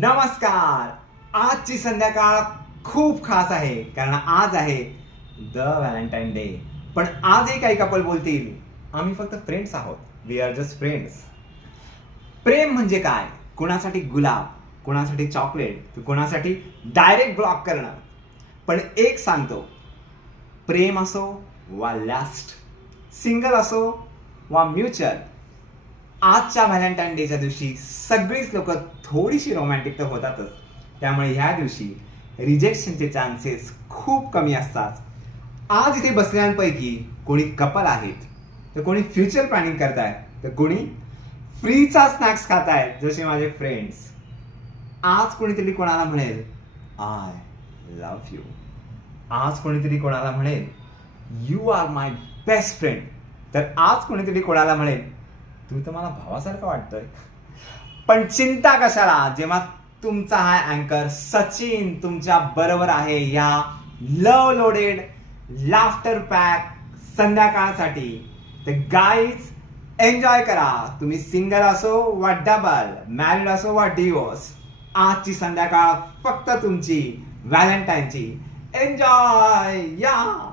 नमस्कार. आजची संध्याकाळ खूप खास आहे कारण आज आहे द व्हॅलेंटाईन डे. पण आजही काही कपल बोलतील आम्ही फक्त फ्रेंड्स आहोत. We are just friends. प्रेम म्हणजे काय? कुणासाठी गुलाब, कुणासाठी चॉकलेट, कुणासाठी डायरेक्ट ब्लॉक करणं. पण एक सांगतो, प्रेम असो वा लास्ट, सिंगल असो वा म्युच्युअल, आजच्या व्हॅलेंटाईन डेच्या दिवशी सगळीच लोक थोडीशी रोमॅन्टिक तर होतातच. त्यामुळे ह्या दिवशी रिजेक्शनचे चान्सेस खूप कमी असतात. आज इथे बसलेल्यांपैकी कोणी कपल आहेत, तर कोणी फ्युचर प्लॅनिंग करताय, तर कोणी फ्रीचा स्नॅक्स खाताय जसे माझे फ्रेंड्स. आज कोणीतरी कोणाला म्हणेल आय लव्ह यू. आज कोणीतरी कोणाला म्हणेल you are my best friend. तर आज कोणीतरी कोणाला म्हणेल तू तर मला भावासारखं वाटतोय. पण चिंता कशाला, जेव्हा तुमचा हा अँकर सचिन तुमच्या बरोबर आहे या लव लोडेड लाफ्टर पॅक संध्याकाळसाठी. तर गाईज एन्जॉय करा. तुम्ही सिंगल असो वा डबल, मॅरिड असो वा डिवोर्स, आजची संध्याकाळ फक्त तुमची व्हॅलेंटाईनची. एन्जॉय या.